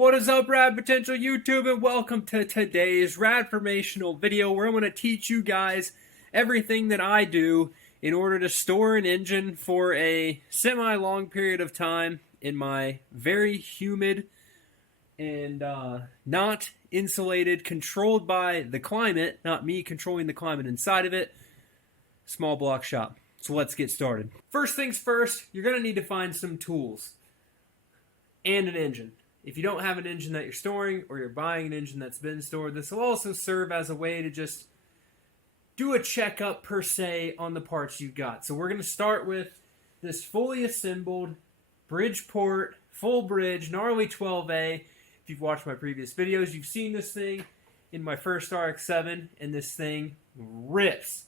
What is up, Rad Potential YouTube, and welcome to today's Radformational video where I'm going to teach you guys everything that I do in order to store an engine for a semi-long period of time in my very humid and not insulated, controlled by the climate, not me controlling the climate inside of it, small block shop. So let's get started. First things first, you're going to need to find some tools and an engine. If you don't have an engine that you're storing, or you're buying an engine that's been stored, this will also serve as a way to just do a checkup per se on the parts you've got. So we're going to start with this fully assembled Bridgeport full bridge gnarly 12A. If you've watched my previous videos, you've seen this thing in my first RX-7, and this thing rips.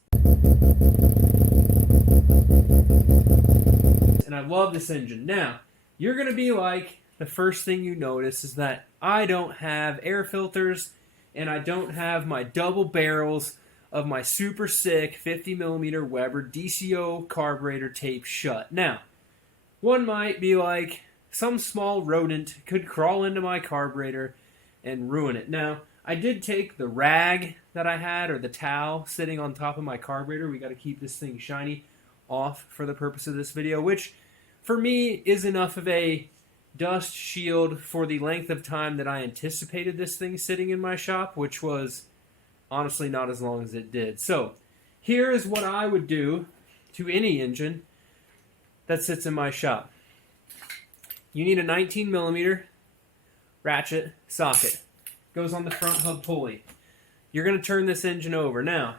And I love this engine. Now, you're going to be like, the first thing you notice is that I don't have air filters and I don't have my double barrels of my super sick 50mm Weber DCO carburetor taped shut. Now, one might be like, some small rodent could crawl into my carburetor and ruin it. Now, I did take the rag that I had, or the towel sitting on top of my carburetor, we got to keep this thing shiny, off for the purpose of this video, which for me is enough of a dust shield for the length of time that I anticipated this thing sitting in my shop, which was honestly not as long as it did. So here is what I would do to any engine that sits in my shop. You need a 19mm ratchet socket. Goes on the front hub pulley. You're going to turn this engine over. Now,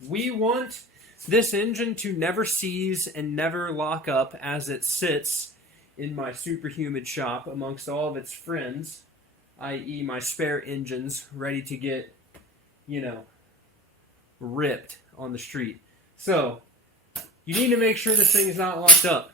we want this engine to never seize and never lock up as it sits in my super humid shop amongst all of its friends, i.e. my spare engines ready to get, ripped on the street. So, you need to make sure this thing is not locked up.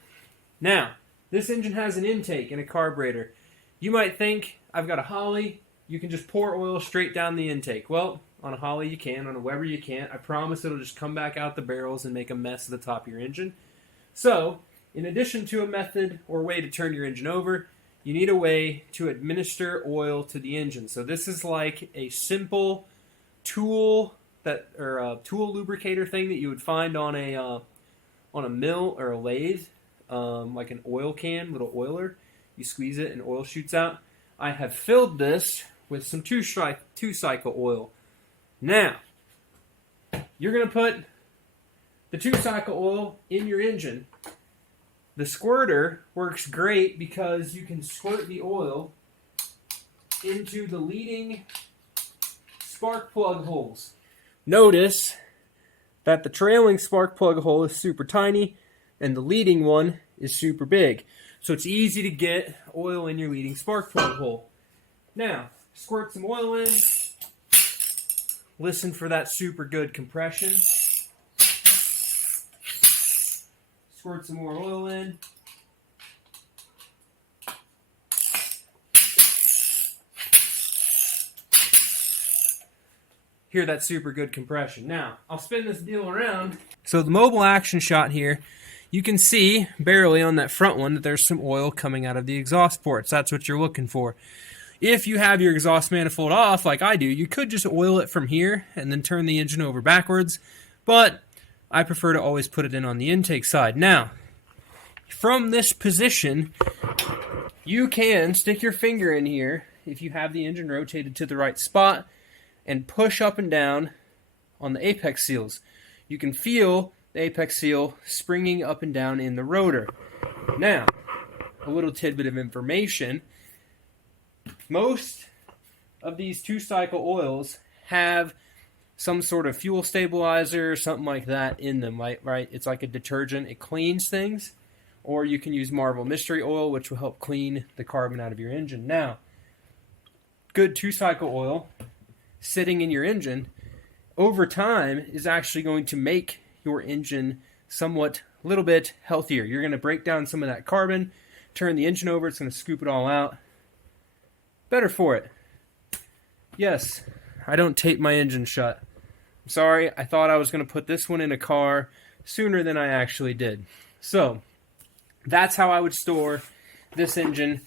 Now, this engine has an intake and a carburetor. You might think, I've got a Holly, you can just pour oil straight down the intake. Well, on a Holly you can, on a Weber you can't. I promise it'll just come back out the barrels and make a mess at the top of your engine. So, in addition to a method or way to turn your engine over, you need a way to administer oil to the engine. So this is like a simple tool tool lubricator thing that you would find on a mill or a lathe, like an oil can, little oiler. You squeeze it and oil shoots out. I have filled this with some two-cycle oil. Now, you're going to put the two-cycle oil in your engine. The squirter works great because you can squirt the oil into the leading spark plug holes. Notice that the trailing spark plug hole is super tiny and the leading one is super big. So it's easy to get oil in your leading spark plug hole. Now, squirt some oil in. Listen for that super good compression. Squirt some more oil in. Hear that super good compression. Now, I'll spin this deal around. So the mobile action shot here, you can see barely on that front one that there's some oil coming out of the exhaust ports. That's what you're looking for. If you have your exhaust manifold off, like I do, you could just oil it from here and then turn the engine over backwards. But I prefer to always put it in on the intake side. Now, from this position, you can stick your finger in here if you have the engine rotated to the right spot and push up and down on the apex seals. You can feel the apex seal springing up and down in the rotor. Now, a little tidbit of information. Most of these two-cycle oils have some sort of fuel stabilizer or something like that in them, right? It's like a detergent. It cleans things. Or you can use Marvel Mystery Oil, which will help clean the carbon out of your engine. Now, good two-cycle oil sitting in your engine over time is actually going to make your engine somewhat a little bit healthier. You're going to break down some of that carbon, turn the engine over, it's going to scoop it all out. Better for it. Yes, I don't tape my engine shut. I'm sorry, I thought I was going to put this one in a car sooner than I actually did. So, that's how I would store this engine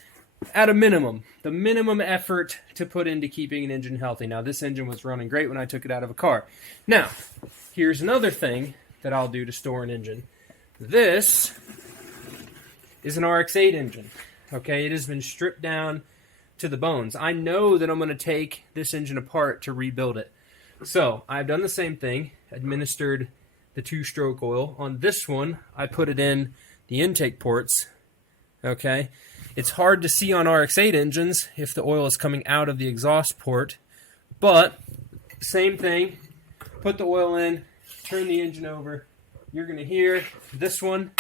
at a minimum, the minimum effort to put into keeping an engine healthy. Now, this engine was running great when I took it out of a car. Now, here's another thing that I'll do to store an engine. This is an RX-8 engine. Okay, it has been stripped down to the bones. I know that I'm going to take this engine apart to rebuild it. So, I've done the same thing, administered the 2-stroke oil. On this one, I put it in the intake ports. Okay, it's hard to see on RX-8 engines if the oil is coming out of the exhaust port, but same thing, put the oil in, turn the engine over, you're going to hear this one,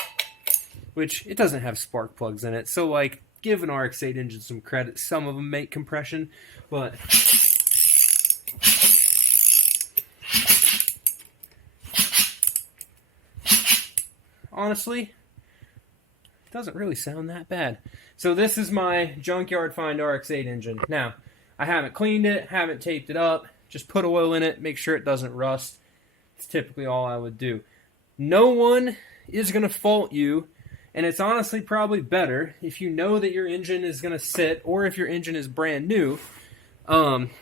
which it doesn't have spark plugs in it, so like, give an RX-8 engine some credit. Some of them make compression, but honestly, it doesn't really sound that bad. So this is my junkyard find RX-8 engine. Now, I haven't cleaned it, haven't taped it up, just put oil in it, make sure it doesn't rust. It's typically all I would do. No one is going to fault you, and it's honestly probably better if you know that your engine is going to sit, or if your engine is brand new,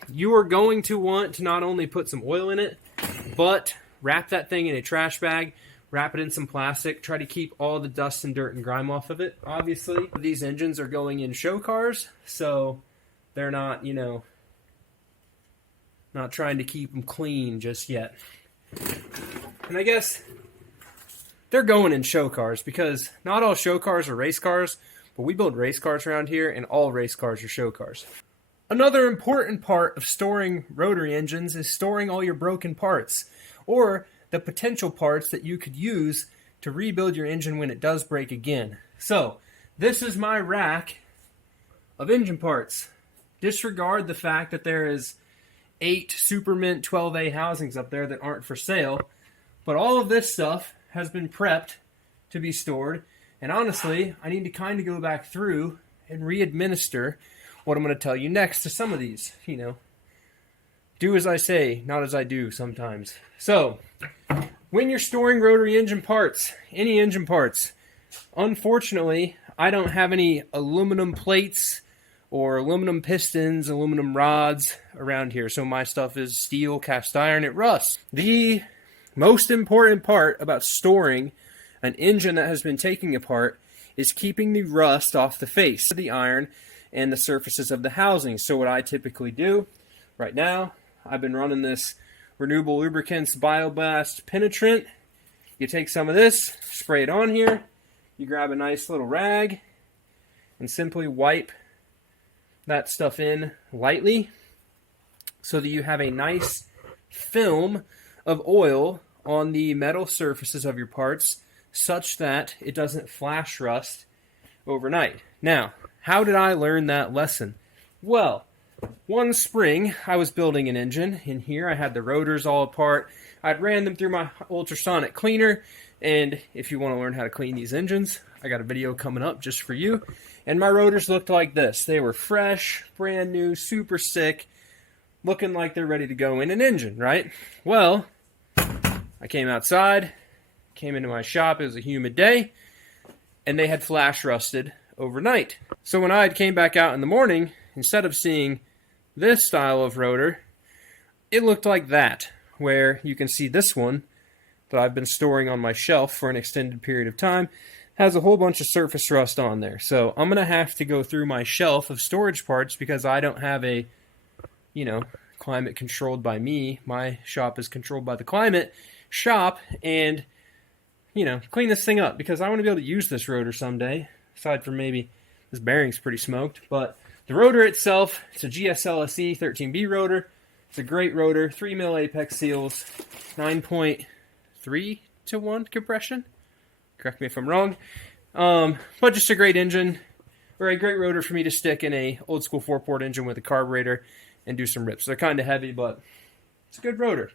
you are going to want to not only put some oil in it, but wrap that thing in a trash bag, wrap it in some plastic, try to keep all the dust and dirt and grime off of it. Obviously, these engines are going in show cars, so they're not, not trying to keep them clean just yet. And I guess they're going in show cars because not all show cars are race cars, but we build race cars around here, and all race cars are show cars. Another important part of storing rotary engines is storing all your broken parts, or the potential parts that you could use to rebuild your engine when it does break again. So, this is my rack of engine parts. Disregard the fact that there is 8 Supermint 12A housings up there that aren't for sale, but all of this stuff has been prepped to be stored, and honestly, I need to kind of go back through and re-administer what I'm going to tell you next to some of these. Do as I say, not as I do sometimes. So, when you're storing rotary engine parts, any engine parts, unfortunately, I don't have any aluminum plates or aluminum pistons, aluminum rods around here. So my stuff is steel, cast iron, it rusts. The most important part about storing an engine that has been taken apart is keeping the rust off the face of the iron and the surfaces of the housing. So what I typically do right now, I've been running this Renewable Lubricants Bioblast Penetrant. You take some of this, spray it on here, you grab a nice little rag, and simply wipe that stuff in lightly so that you have a nice film of oil on the metal surfaces of your parts such that it doesn't flash rust overnight. Now, how did I learn that lesson? Well, one spring, I was building an engine. In here, I had the rotors all apart. I'd ran them through my ultrasonic cleaner, and if you want to learn how to clean these engines, I got a video coming up just for you. And my rotors looked like this. They were fresh, brand new, super sick, looking like they're ready to go in an engine, right? Well, I came outside, came into my shop, it was a humid day, and they had flash rusted overnight. So when I came back out in the morning, instead of seeing this style of rotor, it looked like that, where you can see this one that I've been storing on my shelf for an extended period of time has a whole bunch of surface rust on there. So I'm going to have to go through my shelf of storage parts because I don't have a, climate controlled by me. My shop is controlled by the climate shop, and, clean this thing up because I want to be able to use this rotor someday, aside from maybe this bearing's pretty smoked. But the rotor itself, it's a GSLSE 13B rotor. It's a great rotor, 3mm apex seals, 9.3 to 1 compression. Correct me if I'm wrong. But just a great engine, or a great rotor for me to stick in a old school 4-port engine with a carburetor and do some rips. They're kind of heavy, but it's a good rotor.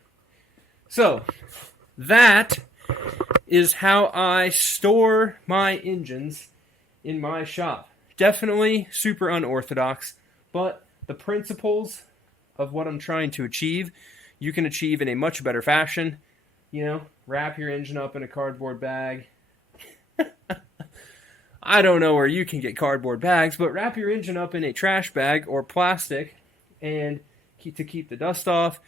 So, that is how I store my engines in my shop. Definitely super unorthodox, but the principles of what I'm trying to achieve, you can achieve in a much better fashion. Wrap your engine up in a cardboard bag. I don't know where you can get cardboard bags, but wrap your engine up in a trash bag or plastic and to keep the dust off.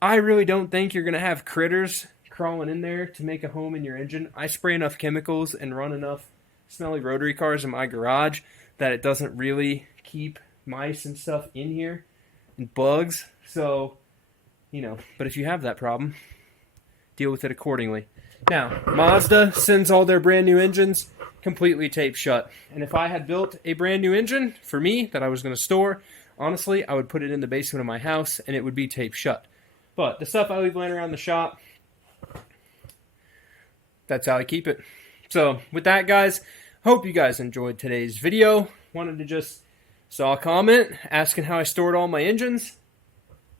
I really don't think you're going to have critters crawling in there to make a home in your engine. I spray enough chemicals and run enough smelly rotary cars in my garage that it doesn't really keep mice and stuff in here and bugs. So, but if you have that problem, deal with it accordingly. Now, Mazda sends all their brand new engines completely taped shut. And if I had built a brand new engine for me that I was going to store, honestly, I would put it in the basement of my house and it would be taped shut. But the stuff I leave laying around the shop, that's how I keep it. So with that, guys, hope you guys enjoyed today's video. Wanted to just saw a comment asking how I stored all my engines.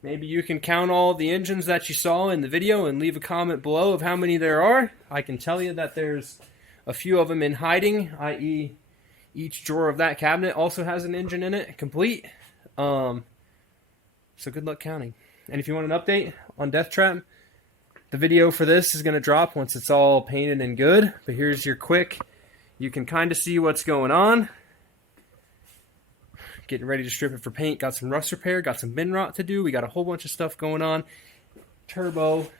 Maybe you can count all the engines that you saw in the video and leave a comment below of how many there are. I can tell you that there's a few of them in hiding, i.e. each drawer of that cabinet also has an engine in it, complete. So good luck counting. And if you want an update on Death Trap, the video for this is going to drop once it's all painted and good. But here's your quick. You can kind of see what's going on. Getting ready to strip it for paint. Got some rust repair. Got some bin rot to do. We got a whole bunch of stuff going on. Turbo.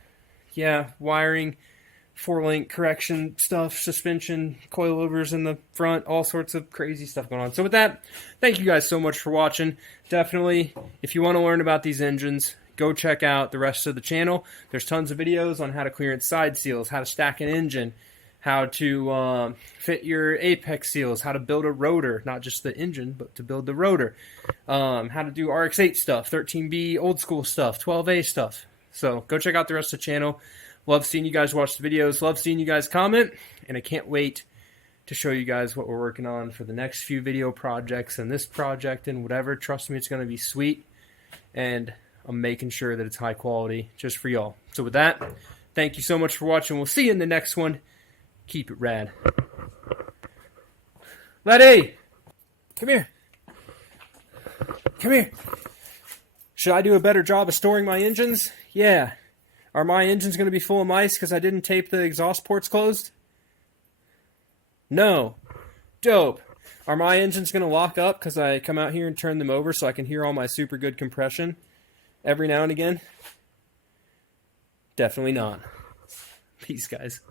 Yeah, wiring. 4-link correction stuff. Suspension. Coilovers in the front. All sorts of crazy stuff going on. So with that, thank you guys so much for watching. Definitely, if you want to learn about these engines, go check out the rest of the channel. There's tons of videos on how to clearance side seals, how to stack an engine, how to fit your apex seals, how to build a rotor, not just the engine, but to build the rotor, how to do RX-8 stuff, 13B old school stuff, 12A stuff. So go check out the rest of the channel. Love seeing you guys watch the videos. Love seeing you guys comment. And I can't wait to show you guys what we're working on for the next few video projects and this project and whatever. Trust me, it's going to be sweet. And I'm making sure that it's high quality just for y'all. So with that, thank you so much for watching. We'll see you in the next one. Keep it rad. Letty! Come here. Come here. Should I do a better job of storing my engines? Yeah. Are my engines going to be full of mice because I didn't tape the exhaust ports closed? No. Dope. Are my engines going to lock up because I come out here and turn them over so I can hear all my super good compression every now and again? Definitely not. Peace, guys.